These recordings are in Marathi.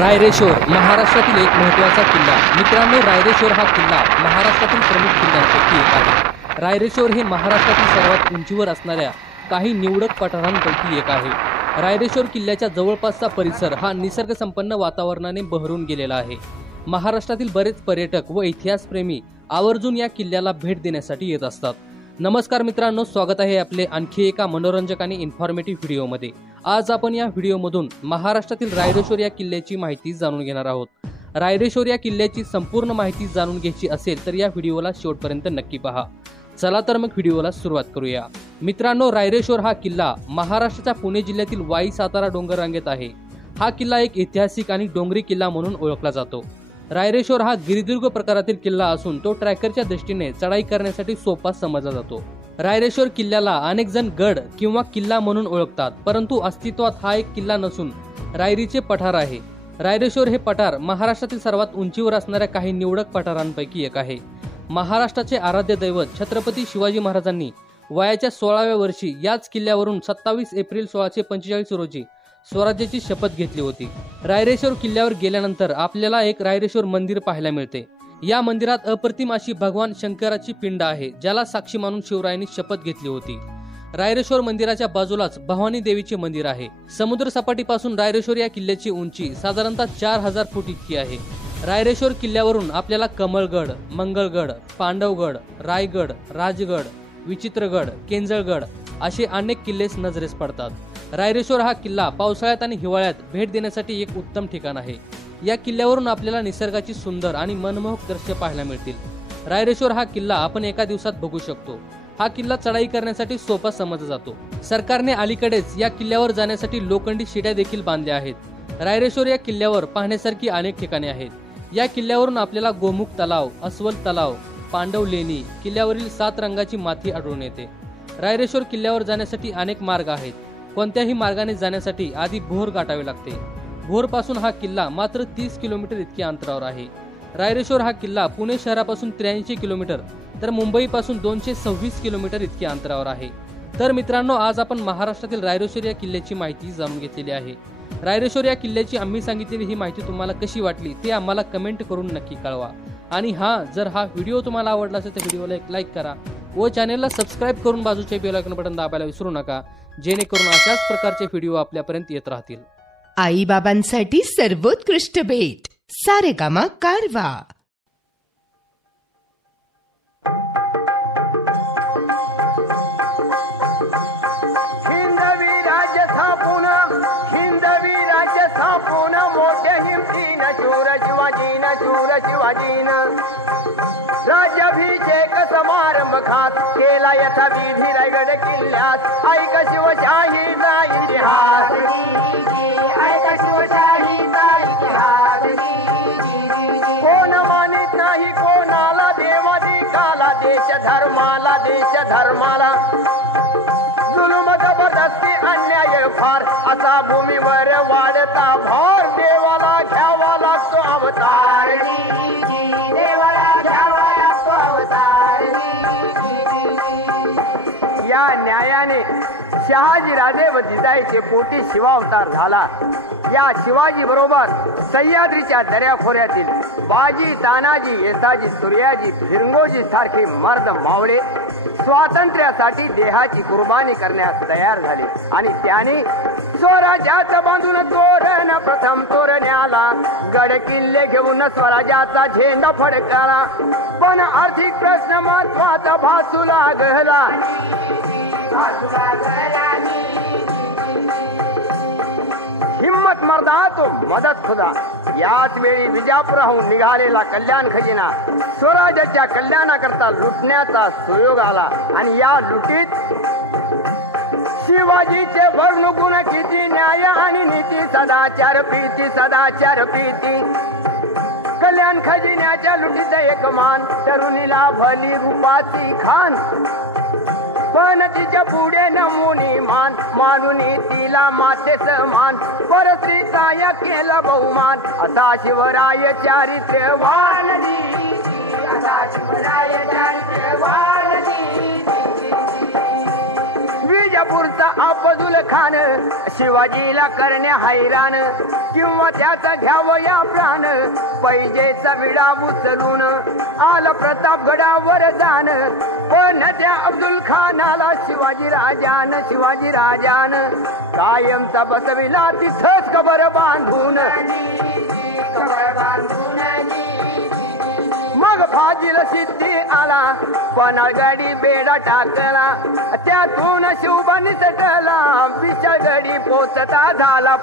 रायरेश्वर महाराष्ट्रातील एक महत्त्वाचा किल्ला। मित्रांनो, रायरेश्वर हा किल्ला महाराष्ट्रातील प्रमुख किल्ल्यांपैकी एक आहे। रायरेश्वर हे महाराष्ट्रातील सर्वात उंचीवर असणाऱ्या काही निवडक पठारांपैकी एक आहे। रायरेश्वर किल्ल्याच्या जवळपासचा परिसर हा निसर्गसंपन्न वातावरणाने बहरून गेलेला आहे। महाराष्ट्रातील बरेच पर्यटक व इतिहासप्रेमी आवर्जून या किल्ल्याला भेट देण्यासाठी येत असतात। नमस्कार मित्रांनो, स्वागत आहे आपले आणखी एका मनोरंजक आणि इन्फॉर्मेटिव्ह व्हिडिओमध्ये। आज आपण या व्हिडिओमधून महाराष्ट्रातील रायरेश्वर या किल्ल्याची माहिती जाणून घेणार आहोत। रायरेश्वर या किल्ल्याची संपूर्ण माहिती जाणून घ्यायची असेल तर या व्हिडिओला शेवटपर्यंत नक्की पहा। चला तर मग व्हिडिओला सुरुवात करूया। मित्रांनो, रायरेश्वर हा किल्ला महाराष्ट्राच्या पुणे जिल्ह्यातील वाई सातारा डोंगर रांगेत आहे। हा किल्ला एक ऐतिहासिक आणि डोंगरी किल्ला म्हणून ओळखला जातो। रायरेश्वर हा गिरिदुर्ग प्रकारातील किल्ला असून तो ट्रॅकरच्या दृष्टीने चढाई करण्यासाठी सोपा समजला जातो। रायरेश्वर किल्ल्याला अनेक जण गड किंवा किल्ला म्हणून ओळखतात, परंतु अस्तित्वात हा एक किल्ला नसून रायरीचे पठार आहे। रायरेश्वर हे पठार महाराष्ट्रातील सर्वात उंचीवर असणाऱ्या काही निवडक पठारांपैकी एक आहे। महाराष्ट्राचे आराध्य दैवत छत्रपती शिवाजी महाराजांनी वयाच्या 16व्या वर्षी याच किल्ल्यावरून 27 एप्रिल 1645 रोजी स्वराज्याची शपथ घेतली होती। रायरेश्वर किल्ल्यावर गेल्यानंतर आपल्याला एक रायरेश्वर मंदिर पाहायला मिळते। या मंदिरात अप्रतिम अशी भगवान शंकराची पिंड आहे, ज्याला साक्षी मानून शिवरायांनी शपथ घेतली होती। रायरेश्वर मंदिराच्या बाजूलाच भवानी देवीचे मंदिर आहे। समुद्र सपाटीपासून रायरेश्वर या किल्ल्याची उंची साधारणतः 4000 फूट इतकी आहे। रायरेश्वर किल्ल्यावरून आपल्याला कमळगड, मंगळगड, पांडवगड, रायगड, राजगड, विचित्रगड, केंजळगड असे अनेक किल्ले नजरेस पडतात। रायरेश्वर हा किल्ला पावसाळ्यात आणि हिवाळ्यात भेट देण्यासाठी एक उत्तम ठिकाण आहे। या किल्ल्यावरून आपल्याला निसर्गाची सुंदर आणि मनमोहक दृश्य पाहायला मिळतील। रायरेश्वर हा किल्ला आपण एका दिवसात बघू शकतो। हा किल्ला चढाई करण्यासाठी सोपा समजला जातो। सरकारने अलीकडेच या किल्ल्यावर जाण्यासाठी लोखंडी शिड्या देखील बांधल्या आहेत। रायरेश्वर या किल्ल्यावर पाहण्यासारखी अनेक ठिकाणे आहेत। या किल्ल्यावरून आपल्याला गोमुख तलाव, अस्वल तलाव, पांडव लेणी, किल्ल्यावरील 7 रंगाची माती आढळून येते। रायरेश्वर किल्ल्यावर जाण्यासाठी अनेक मार्ग आहेत। कोणत्याही मार्गाने जाण्यासाठी आधी भोर गाठावे लागते। भोर पासून हा किल्ला मात्र 30 किलोमीटर इतक्या अंतरावर आहे। रायरेश्वर हा किल्ला पुणे शहरापासून 83 किलोमीटर तर मुंबई पासून 226 किलोमीटर इतक्या अंतरावर आहे। तर मित्रांनो, आज आपण महाराष्ट्रातील रायरेश्वर या किल्ल्याची माहिती जाणून घेतलेली आहे। रायरेश्वर या किल्ल्याची आम्ही सांगितलेली ही माहिती तुम्हाला कशी वाटली ते आम्हाला कमेंट करून नक्की कळवा। आणि जर हा व्हिडिओ तुम्हाला आवडला असेल तर व्हिडिओला एक लाईक करा व चॅनलला सबस्क्राईब करून बाजूचे बेल आयकॉन बटन दाबायला विसरू नका, जेणेकरून अशाच प्रकारचे व्हिडिओ आपल्यापर्यंत येत राहतील। आई बाबांसाठी सर्वोत्कृष्ट भेट सारेगामा कारवा। राज्याभिषेक समारंभ खास केला यथा विधी रायगड किल्ल्यात। ऐक शिवशाहीचा इतिहास, ऐक शिवशाहीचा इतिहास। कोण मानित नाही कोणाला, देवाधिकाला, देश धर्माला जुलूम जबरदस्ती अन्याय फार, असा भूमीवर वाढता भार। देवाला घ्यावा लागतो अवतार, या न्यायाने शहाजी राजे व जिजाईचे पोटी शिवावतार झाला। या शिवाजी बरोबर सह्याद्रीच्या दऱ्याखोऱ्यातील बाजी, तानाजी, येसाजी, सूर्याजी, फिरंगोजी सारखे मर्द मावळे स्वातंत्र्यासाठी देहाची कुर्बानी करण्यास तयार झाले आणि त्याने स्वराज्याचं बांधून तोरण प्रथम तोरण्याला गड किल्ले घेऊन स्वराज्याचा झेंडा फडकाला। पण आर्थिक प्रश्न महत्वाचा भासू लागला। हिम्मत मर्दा तो मदत खुदा। याच वेळी विजापुराहून निघालेला कल्याण खजिना स्वराज्याच्या कल्याणाकरता लुटण्याचा सुयोग आला आणि या लुटीत शिवाजीचे वर्णगुण किती, न्याय आणि नीती, सदाचार प्रीती। कल्याण खजिन्याच्या लुटीत एक मान, तरुणीला भली रूपाची खान, पण तिच्या पुढे नमुनी मानून तिला माते समान, परस्त्री काय केला बहुमान, असा शिवराय चारित्र्यवान। रायपूरचा अफजल खान शिवाजीला करण्या हैराण किंवा त्याचा घ्यावं या प्राण पैजेचा विडा उचलून आला प्रतापगडावर जाण पण त्या अब्दुल खानाला शिवाजी राजान कायमचा बसविला तिथंच कबर बांधून मग फाजील सिद्धी आला पन्हाळगडी बेडा टाकला त्यातून शिवबा निसटला विशाळगडी पोचता झाला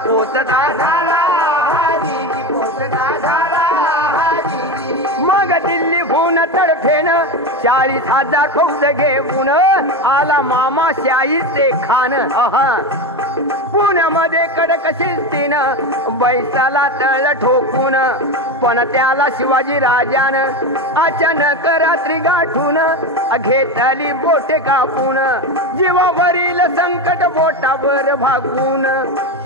मग दिल्ली फोन तडफेन 40,000 फौज घेऊन आला मामा शाहीचे खान पुण्यामध्ये कडक शिस्तीनं बैसाला तळ ठोकून पण त्याला शिवाजी राजान अचानक रात्री गाठून घेतली बोटे कापून जीवावरील संकट बोटावर भागवून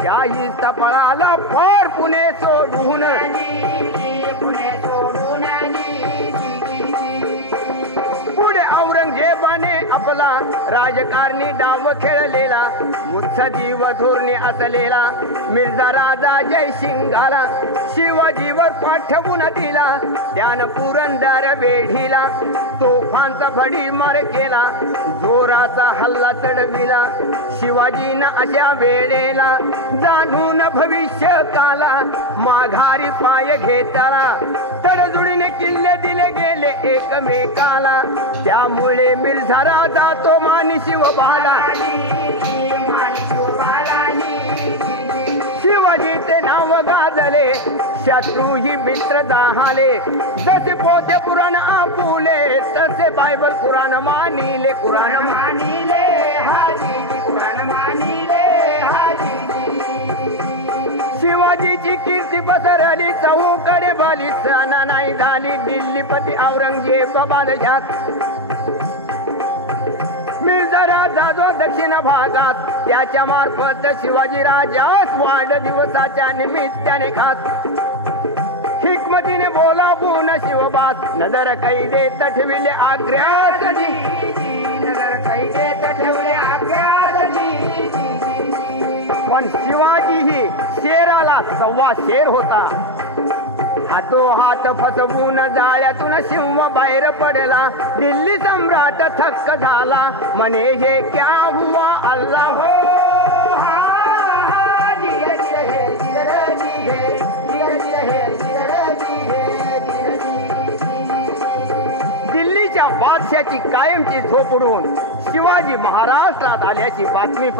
शाहीचा पळाला फार पुणे सोडून पुढे औरंगजेबाने आपला राजकारणी डाव खेळलेला मुत्सदीव धोरणे असलेला मिर्झा राजा जयसिंगाला शिवाजीवर पाठवून दिला त्यानं पुरंदर वेढीला तोफांचा भडीमार केला जोराचा हल्ला चढविला शिवाजीनं अशा वेळेला जाणून भविष्य काला माघारी पाय घेतला तडजोडीने किल्ले दिले गेले एकमेकाला त्यामुळे मिर्झा राजा तो मानी शिवबाला शिवाजीचे नाव गाजले शत्रू ही मित्र जाहाले जसे पोथे पुराण आपुले तसे बायबल कुराण मानिले शिवाजीची कीर्ती पसरली चहूकडे बाली सणा नाही झाली दिल्लीपती औरंगजेब बादशाह मिर्झा राजा जो दक्षिण भागात त्याच्या मार्फत शिवाजी राजास वाढदिवसाच्या निमित्ताने खात हिकमतीने बोलावून शिवबात नजर कैदे ठेवले आग्र्यात पण शिवाजी ही शेराला सव्वा शेर होता हातोहात फसवून जाळ्यातून सिंह बाहेर पडला दिल्ली सम्राट थक्क झाला म्हणे हे क्या हुआ अल्लाह हो दिल्लीच्या बादशाची कायमची झोप उडून शिवाजी महाराष्ट्रात आल्याची बातमी